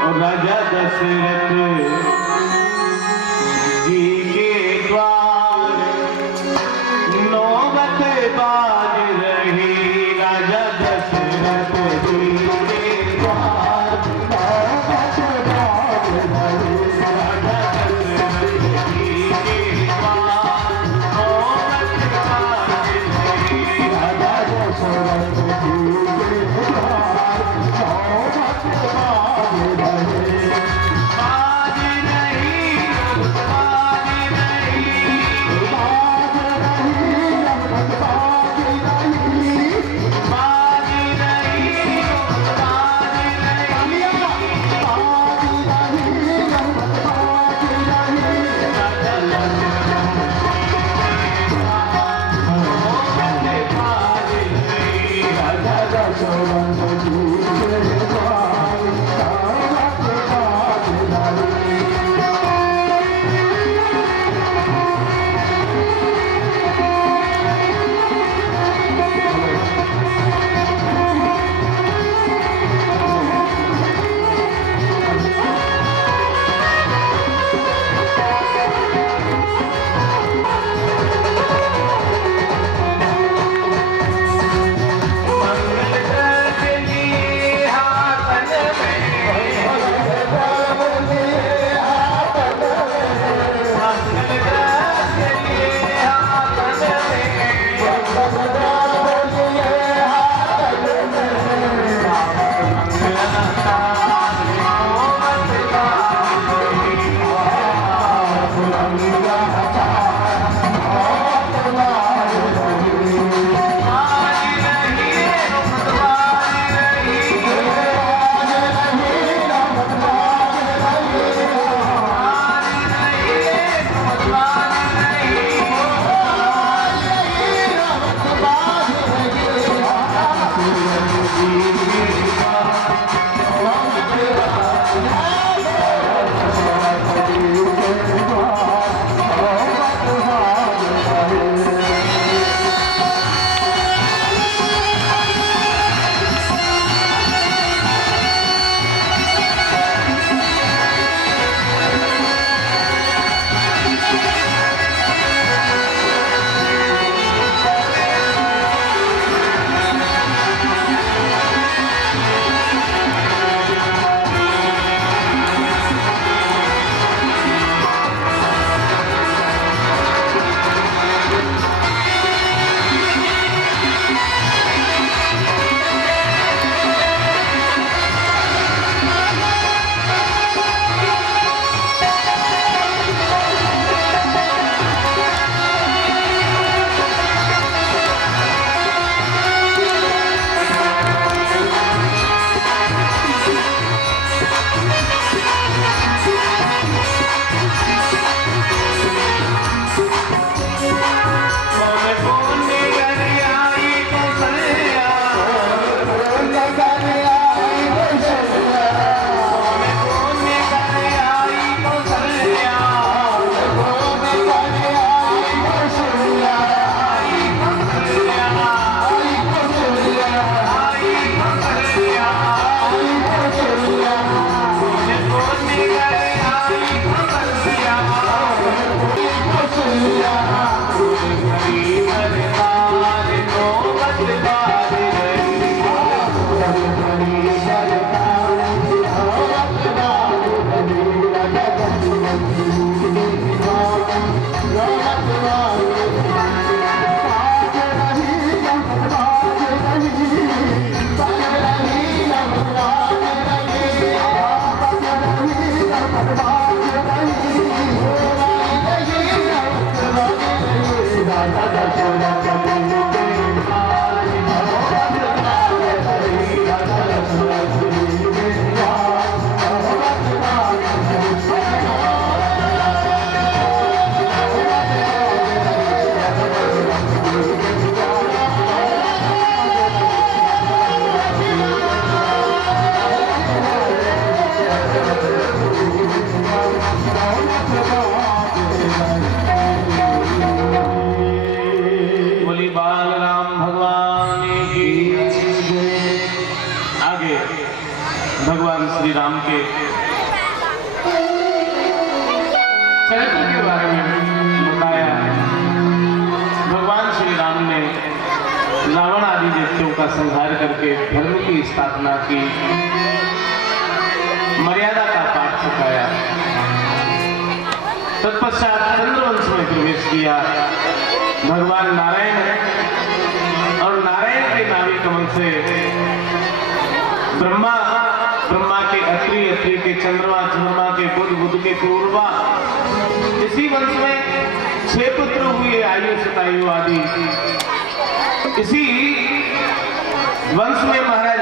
और राजा दशरथ जी के द्वार नौबत बाज रही। राजा दशरथ जी के द्वार नौबत बाज रही। राजा दशरथ जी के द्वार नौबत बाज रही। राजा दशरथ जी के द्वार नौबत बाज रही। भगवान श्री राम के चरित्र के बारे में बताया। भगवान श्री राम ने रावण आदि दैत्यों का संहार करके धर्म की स्थापना की, मर्यादा का पाठ सिखाया। तत्पश्चात चंद्रवंश में प्रवेश किया। भगवान नारायण और नारायण के नाभि कमल से ब्रह्मा, ब्रह्मा के अत्रि, अत्रि के चंद्रमा, चंद्रमा के बुध, बुध के पूर्वा, इसी वंश में 6 पुत्र हुए, आयु, शतायु आदि। इसी वंश में महाराज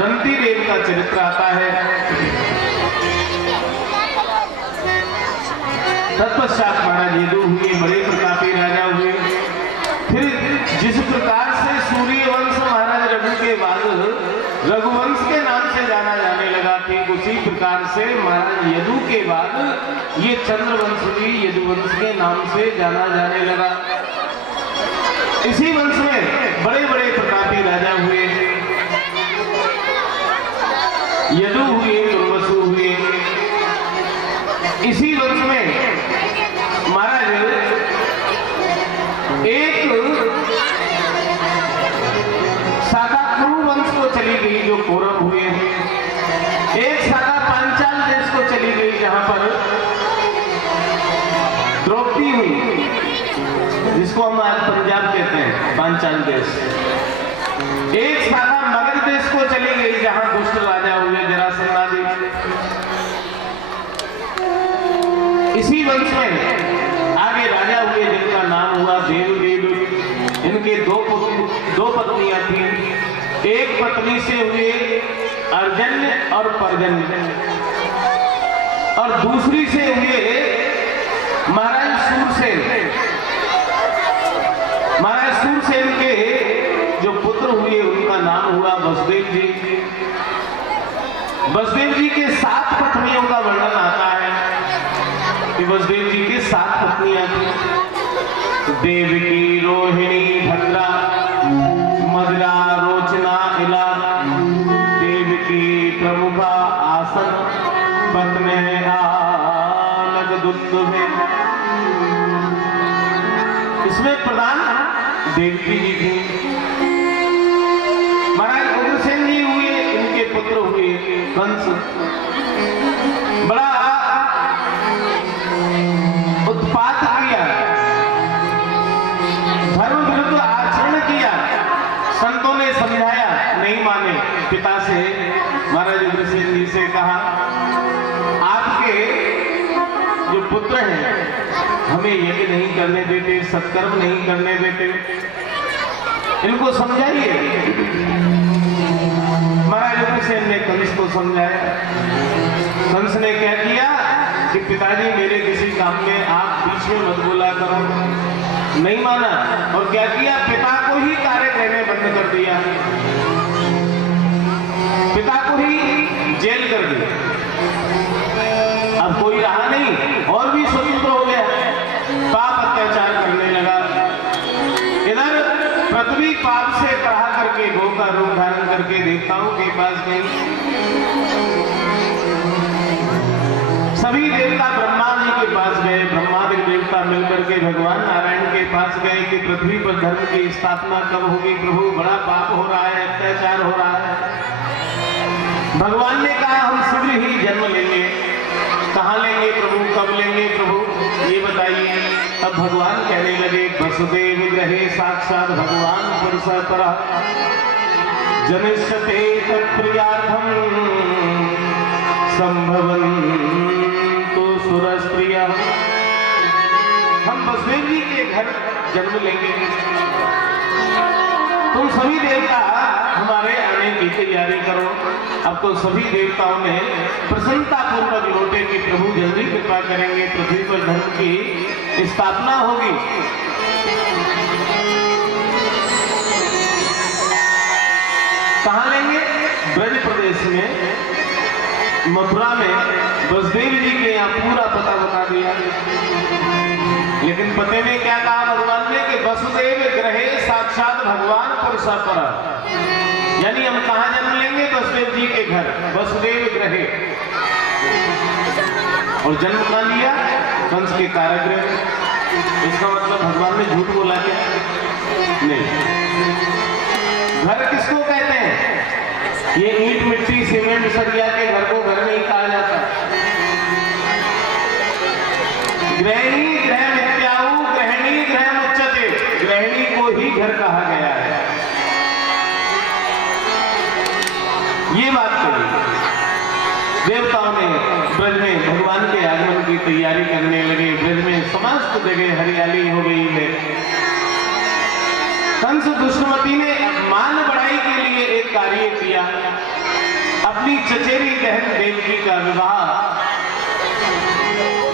रंती देव का चरित्र आता है। तत्पश्चात महाराज यदु हुए, बड़े प्रतापी राजा हुए। फिर जिस प्रकार से सूर्य वंश महाराज रघु के बाद रघुवंश के नाम से जाना जाने लगा, ठीक उसी प्रकार से महाराज यदु के बाद ये चंद्रवंश भी यदुवंश के नाम से जाना जाने लगा। इसी वंश में बड़े बड़े प्रतापी राजा हुए। यदु हुए, दुर्वसु हुए। इसी वंश में महाराज एक शाखा कुरु वंश को चली गई जो कौरव हुए। एक शाखा पांचाल देश को चली गई जहां पर द्रौपदी हुई, जिसको हम आज पंजाब कहते हैं, पांचाल देश। एक शाखा मगध देश को चली गई जहां दुष्ट राजा हुए, जरासंध आदि। इसी वंश में आगे राजा हुए जिनका नाम हुआ देवदेव। इनके दो पत्नियां थीं। एक पत्नी से हुए अर्जन्य और पर्जन्य, और दूसरी से हुए महाराज सूरसेन। महाराज सूरसेन के जो पुत्र हुए उनका नाम हुआ वसुदेव जी। वसुदेव जी के 7 पत्नियों का वर्णन आता है कि वसुदेव जी के 7 पत्नियां थी। देवकी, रोहिणी, भद्रा, मदरा, रोचना, इला। देवकी प्रमुखा आसन पत्ने आनग दुन्दुभे। इसमें प्रधान देवकी जी थी। महाराज उग्रसेन जी हुए, इनके पुत्र हुए कंस। बड़ा उत्पात किया, धर्म विरुद्ध आचरण किया। संतों ने समझाया, नहीं माने। पिता से महाराज उग्रसेन जी से कहा, आपके जो पुत्र हैं हमें यज्ञ नहीं करने देते, सत्कर्म नहीं करने देते, इनको समझाइए। महाराज उग्रसेन ने कंस को समझाया। कंस ने क्या किया कि पिताजी मेरे किसी काम में आप बीच में मत बोला करो। नहीं माना, और क्या किया, पिता को ही कार्य करने बंद कर दिया, पिता को ही जेल कर दिया। अब कोई रहा नहीं, और भी स्वतंत्र हो गया, पाप अत्याचार करने लगा। इधर पृथ्वी पाप से कहा करके गौ का रूप धारण करके देवताओं के पास गई। सभी देवता ब्रह्मा जी के पास गए। ब्रह्मादि देवता मिलकर के भगवान नारायण के पास गए कि पृथ्वी पर धर्म की स्थापना कब होगी प्रभु, बड़ा पाप हो रहा है, अत्याचार हो रहा है। भगवान ने कहा, हम शीघ्र ही जन्म लेंगे। कहाँ लेंगे प्रभु, कब लेंगे प्रभु, ये बताइए। अब भगवान कहने लगे, वसुदेव ग्रहे साक्षात भगवान पुरुषः परः जनिष्यते तत्प्रियार्थम संभवन्तु सुरस्त्रियः। हम वसुदेव जी के घर जन्म लेंगे। तुम सभी देवता हमारे आने की तैयारी करो। अब तो सभी देवताओं ने प्रसन्नता पूर्वक लौटे कि प्रभु जल्दी कृपा करेंगे, पृथ्वी पर धर्म की स्थापना होगी। कहाँ लेंगे? ब्रज प्रदेश में, मथुरा में। वसुदेव जी के यहाँ पूरा पता बता दिया। लेकिन पते में क्या कहा भगवान ने कि वसुदेव ग्रहे साक्षात भगवान पुरुषः परः। यानी हम कहाँ जन्म लेंगे? वसुदेव जी के घर। वसुदेव और जन्म कहाँ लिया? कंस के कारागृह में। इसका मतलब भगवान ने झूठ बोला क्या? नहीं। घर किसको कहते हैं? ये ईंट मिट्टी सीमेंट सरिया के घर को घर नहीं कहा जाता। गृहिणी गृह मिथ्याहु गृहिणी गृह मुच्यते, गृहिणी को ही घर कहा गया है। ये बात कही। देवताओं ने ब्रज में भगवान के आगमन की तैयारी करने लगे। ब्रज में समस्त जगह हरियाली हो गई है। कंस दुष्टमती ने मान बढ़ाई के लिए एक कार्य किया। अपनी चचेरी बहन देवकी का विवाह